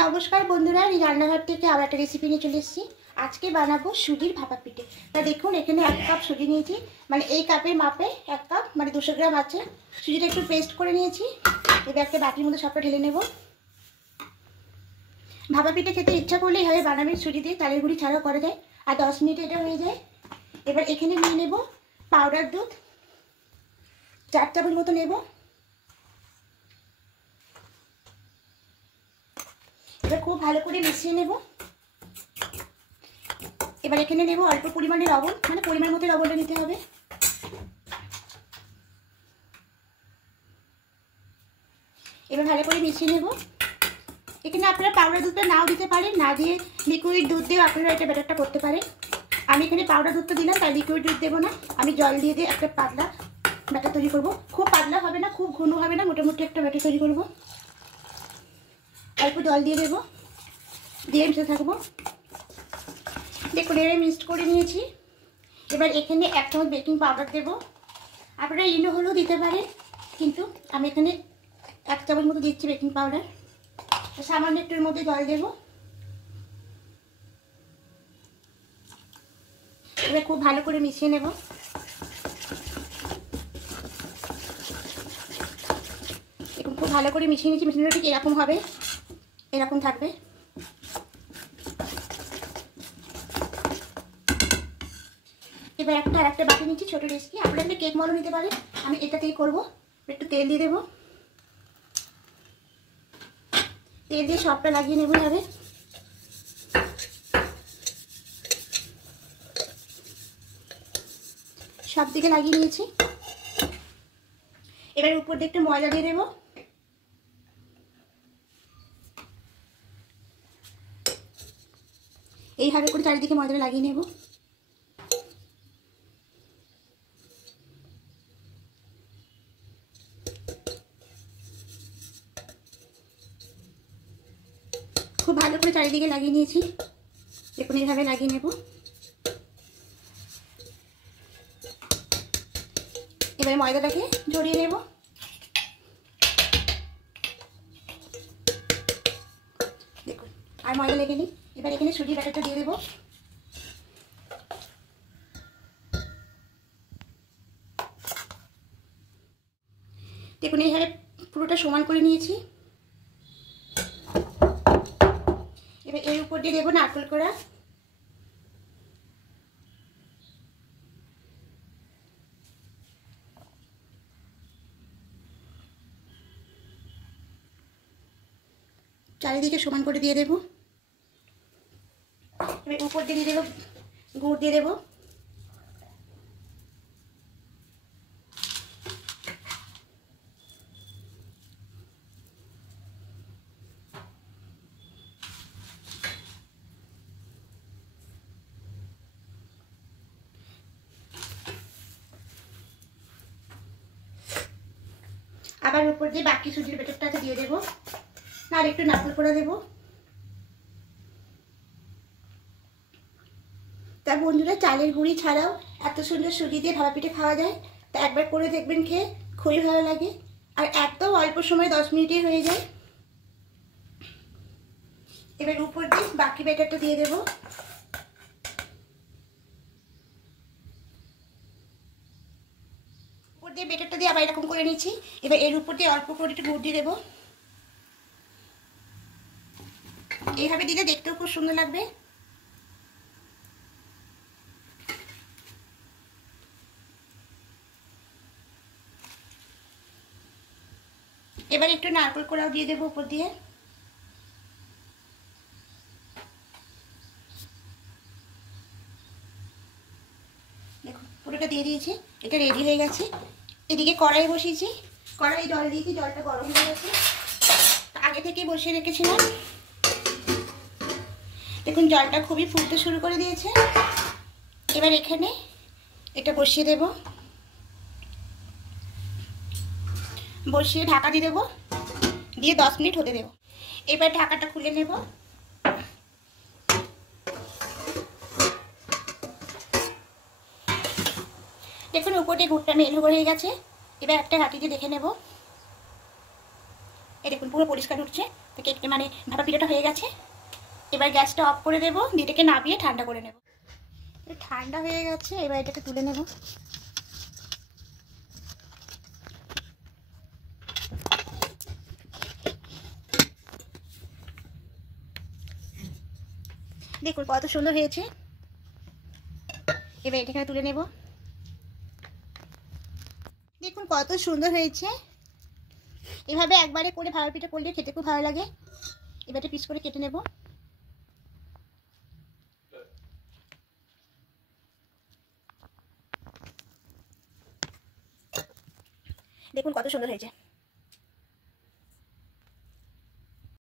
নমস্কার বন্ধুরা, এই রান্নাঘর থেকে আবার একটা রেসিপি নিয়ে চলে এসেছি। আজকে বানাবো সুজির ভাপা পিঠে। তা দেখুন, এখানে 1 কাপ সুজি নিয়েছি, মানে এই কাপের মাপে 1 কাপ, মানে 200 গ্রাম আছে। সুজিটা একটু পেস্ট করে নিয়েছি। এবার একটা বাটির মধ্যে সবটা ঢেলে নেব। ভাপা পিঠে খেতে ইচ্ছা করলে এইভাবে বানাবেন, সুজি দিয়ে চালের গুঁড়ি ছাড়াও করা যায়, আর 10 মিনিটে এটা হয়ে যায়। এবার এখানে নিয়ে নেব পাউডার দুধ 4 চামচ মতো নেব। এবার খুব ভালো করে মিশিয়ে নেব। এবার এখানে নেব অল্প পরিমাণে লবণ, মানে পরিমাণ মতো লবণটা নিতে হবে। এবার ভালো করে মিশিয়ে নেব। এখানে আপনারা পাউডার দুধটা নাও দিতে পারেন, না দিয়ে লিকুইড দুধ দিয়ে আপনারা এটা ব্যাটারটা করতে পারেন। আমি এখানে পাউডার দুধটা দিলাম, তাই লিকুইড দুধ দেবো না, আমি জল দিয়ে একটা পাতলা ব্যাটার তৈরি করব। খুব পাতলা হবে না, খুব ঘন হবে না, মোটামুটি একটা ব্যাটার তৈরি করব। অল্প জল দিয়ে দেবো, দিয়ে মিশে থাকবো। দেখুন, এবার মিক্সড করে নিয়েছি। এবার এখানে 1 চামচ বেকিং পাউডার দেবো। আপনারা ইনো হলেও দিতে পারেন, কিন্তু আমি এখানে 1 চামচ মতো দিচ্ছি বেকিং পাউডার। সামান্য একটুর মধ্যে জল দেবো। এবার খুব ভালো করে মিশিয়ে নেব। এখন খুব ভালো করে মিশিয়ে নিচ্ছি। মিশিয়ে ঠিক এরকম হবে, এরকম থাকবে। এবার একটা বাটি নিচ্ছি, ছোটো রেসিপি। আপনারা একটা কেক মলও নিতে পারেন, আমি এটাতেই করবো। একটু তেল দিয়ে দেবো। তেল দিয়ে সবটা লাগিয়ে নেবো এভাবে। সব দিকে লাগিয়ে নিয়েছি। এবার উপর দিয়ে একটু ময়দা দিয়ে দেবো। এইভাবে করে চারিদিকে ময়দাটা লাগিয়ে নেব। খুব ভালো করে চারিদিকে লাগিয়ে নিয়েছি। দেখুন, এইভাবে লাগিয়ে নেব। এবারে ময়দাটাকে জড়িয়ে নেব। দেখুন, আর ময়দা লেগে নিই। এবার এখানে সুজির ব্যাটারটা দিয়ে দেবো। দেখুন, এইভাবে পুরোটা সমান করে নিয়েছি। এবার এর উপর দিয়ে দেবো নারকেল কোড়া। চারিদিকে সমান করে দিয়ে দেবো। এবার উপর দিয়ে দেবো গুড় দিয়ে দেবো। আবার উপর দিয়ে বাকি সুজির ব্যাটারটাকে দিয়ে দেবো, আর একটু নারকেল কোড়া দেবো। তা বন্ধুরা, চালের গুঁড়ি ছাড়াও এত সুন্দর সুজি দিয়ে ভাপা পিঠে খাওয়া যায়। তা একবার করে দেখবেন, খেয়ে খুবই ভালো লাগে, আর একদম অল্প সময় 10 মিনিটে হয়ে যায়। এবার উপর দিয়ে বাকি ব্যাটারটা দিয়ে দেবো। উপর দিয়ে ব্যাটারটা দিয়ে আবার এরকম করে নিচ্ছি। এবার এর উপর দিয়ে অল্প করে একটু গুড় দিয়ে দেবো। এইভাবে দিলে দেখতেও খুব সুন্দর লাগবে। এবার একটু নারকেল কোড়াও দিয়ে দেবো উপর দিয়ে। দেখুন, পুরোটা দিয়ে দিয়েছি। এটা রেডি হয়ে গেছে। এদিকে কড়াই বসিয়েছি, কড়াই জল দিয়েছি, জলটা গরম হয়ে গেছে। আগে থেকেই বসিয়ে রেখেছিলাম। দেখুন, জলটা খুবই ফুটতে শুরু করে দিয়েছে। এবার এখানে এটা বসিয়ে দেব। বসিয়ে ঢাকা দিয়ে দেবো, দিয়ে 10 মিনিট হতে দেবো। এবার ঢাকাটা খুলে নেব। দেখুন, উপরে গুড়টা মেলো হয়ে গেছে। এবার একটা ঘাটি দিয়ে দেখে নেব। এই দেখুন, পুরো পরিষ্কার উঠছে। তো কেকটা মানে ভাপা পিঠাটা হয়ে গেছে। এবার গ্যাসটা অফ করে দেবো, দিয়ে এটাকে নামিয়ে ঠান্ডা করে নেব। ঠান্ডা হয়ে গেছে, এবার এটাকে তুলে নেব। দেখুন কত সুন্দর হয়েছে। এবার এটাকে তুলে নেব। দেখুন কত সুন্দর হয়েছে। এভাবে একবারে করে ভাপা পিঠা করলে খেতে খুব ভালো লাগে। এবার পিস করে কেটে নেব। দেখুন কত সুন্দর হয়েছে।